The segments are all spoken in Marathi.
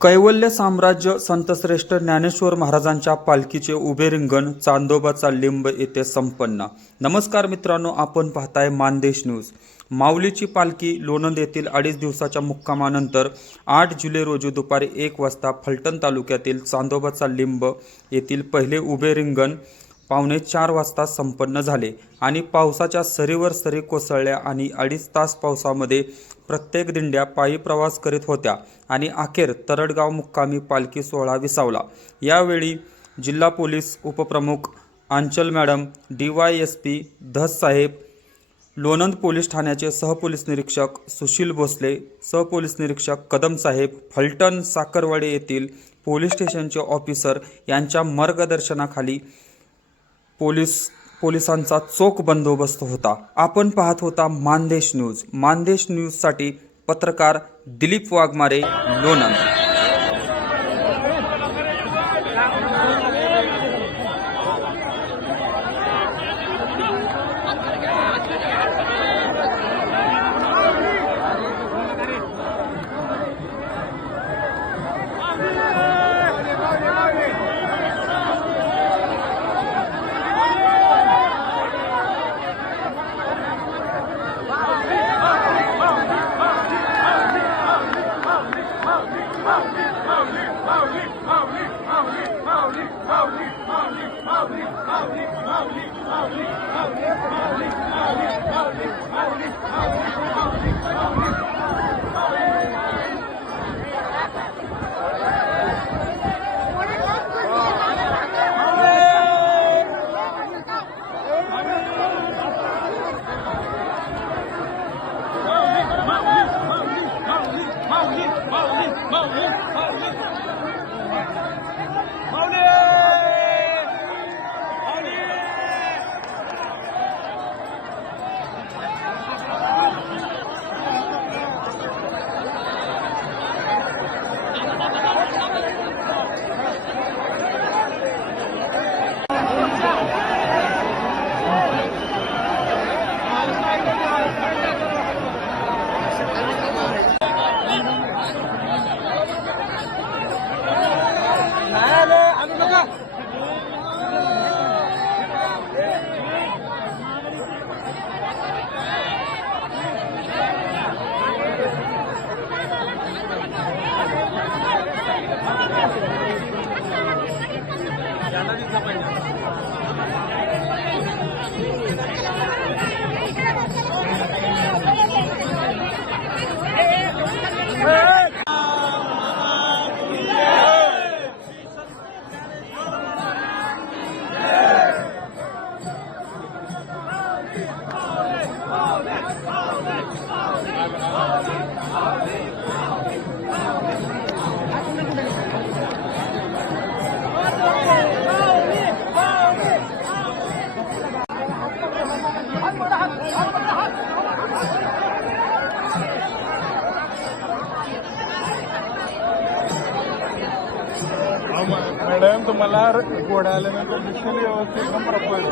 कैवल्य साम्राज्य संतश्रेष्ठ ज्ञानेश्वर महाराजांच्या पालखीचे उभे रिंगण चांदोबाचा लिंब येथे संपन्न. नमस्कार मित्रांनो आपण पाहताय मानदेश न्यूज. माऊलीची पालखी लोणंद येथील अडीच दिवसाच्या मुक्कामानंतर आठ जुलै रोजी दुपारी एक वाजता फलटण तालुक्यातील चांदोबाचा लिंब येथील पहिले उभे रिंगण पावणे चार वाजता संपन्न झाले आणि पावसाच्या सरीवर सरी कोसळल्या आणि अडीच तास पावसामध्ये प्रत्येक दिंड्या पायी प्रवास करीत होत्या आणि अखेर तरडगाव मुक्कामी पालखी सोहळा विसावला. यावेळी जिल्हा पोलीस उपप्रमुख Aanchal madam D Y S P धससाहेब Lonand police ठाण्याचे सहपोलीस निरीक्षक सुशील भोसले सहपोलीस निरीक्षक कदम साहेब फलटण साखरवाडे येथील पोलीस स्टेशनचे ऑफिसर यांच्या मार्गदर्शनाखाली पोलीस पोलिसांचा चोख बंदोबस्त होता. आपण पाहत होता मानदेश न्यूज. मानदेश न्यूजसाठी पत्रकार दिलीप वाघमारे लोणंद. तुम्हाला घोडा आल्यानंतर दिसेल व्यवस्थित एकदम प्रॉपर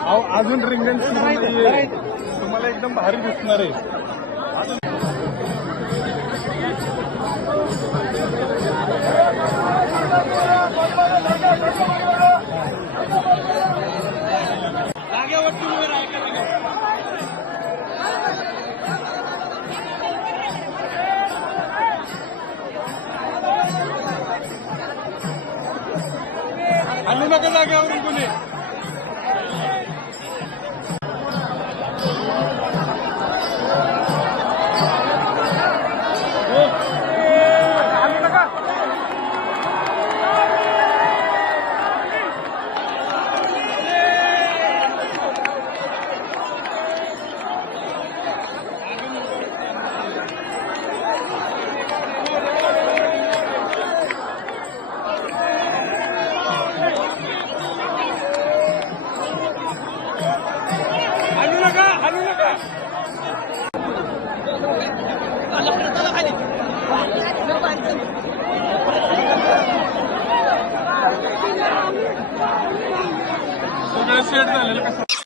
अहो अजून रिंगण सुरू नाहीये. तुम्हाला एकदम भारी दिसणार आहे. आणू नका जागेवरून कुणी आणू ¡Gracias!